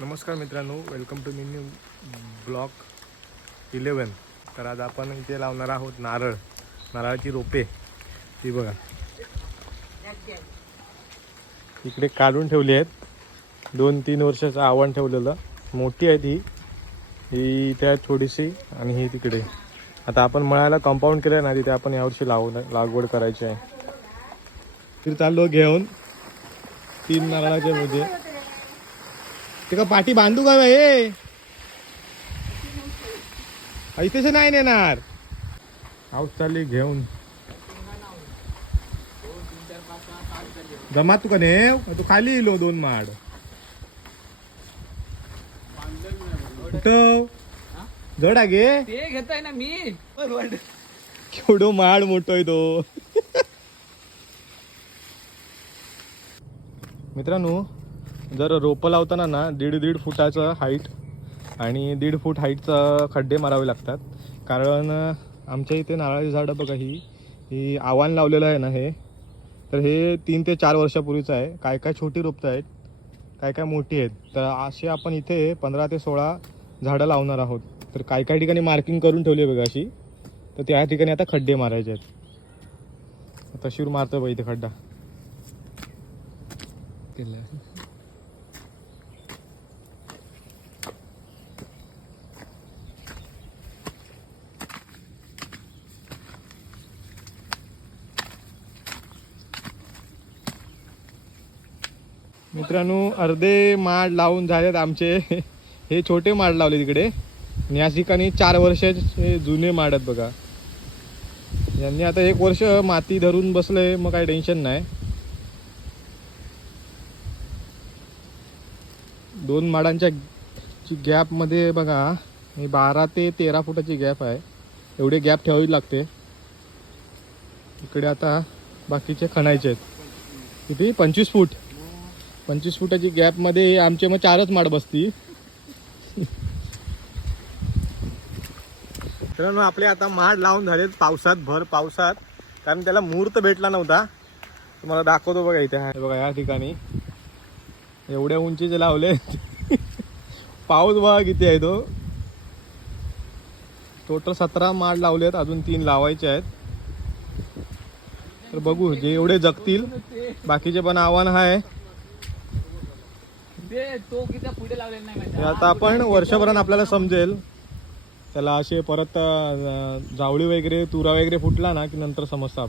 नमस्कार मित्रांनो, welcome to new blog 11. तर आज आपण इथे लावणार आहोत नारळाची रोपे. ती बघा इकडे काढून ठेवली आहेत. 2-3 वर्षाचं आव्हान ठेवलेलं. मोठी आहे ही त्या थोडीशी आणि ही तिकडे. आता आपण मळ्याला कंपाऊंड केलं ना, तिथे आपण यावर्षी लागवड करायची आहे. तर चाललो घेऊन 3 नारळाचे म्हणजे ते का पाठी बांधू का हे इथेच नाही नेणार. आऊस चालली घेऊन जमा तू का नेव तू खाली इलो 2 माड कुठं जडा गे ते घेताय ना मी केवढो माड मोठोय तो. मित्रांनो, जर रोपं लावताना ना 1.5 फुटाचं हाईट आणि 1.5 फूट हाईटचा खड्डे मारावे लागतात. कारण आमच्या इथे नारळाची झाडं बघा ही आव्हान लावलेलं आहे ना हे. तर हे 3 ते 4 वर्षापूर्वीचं आहे. काय काय छोटी रोपतं आहेत, काय काय मोठी आहेत. तर असे आपण इथे 15 ते 16 झाडं लावणार आहोत. तर काय काय ठिकाणी मार्किंग करून ठेवली आहे बघा अशी. तर त्या ठिकाणी आता खड्डे मारायचे आहेत. आता शिवर मारतो बघा इथे खड्डा मित्रांनो. अर्धे माड लावून झालेत आमचे. हे छोटे माड लावले तिकडे आणि या ठिकाणी 4 वर्षाचे जुने माड आहेत बघा. यांनी आता 1 वर्ष माती धरून बसले, मग काही टेन्शन नाही. 2 माडांच्या गॅप मध्ये बघा ही 12 ते 13 फुटाची गॅप आहे. एवढे गॅप ठेवावी लागते. इकडे आता बाकीचे खणायचे आहेत. किती 25 फुटाची गॅप मध्ये आमचे मग 4च माड बसती. मित्रांनो, आपले आता माड लावून झालेत पावसात, भर पावसात. कारण त्याला मुहूर्त भेटला नव्हता. तुम्हाला दाखवतो बघा इथे. बघा या ठिकाणी एवढ्या उंचीचे लावले. पाऊस बघा किती आहे तो. टोटल 17 माड लावलेत, अजून 3 लावायचे आहेत. तर बघू जे एवढे जगतील. बाकीचे पण आव्हान आहे. तो किती पुढे लावलेला नाही हे आता आपण वर्षभरात आपल्याला समजेल. त्याला असे परत जावळी वगैरे तुरा वगैरे फुटला ना की नंतर समजतं आपल्याला.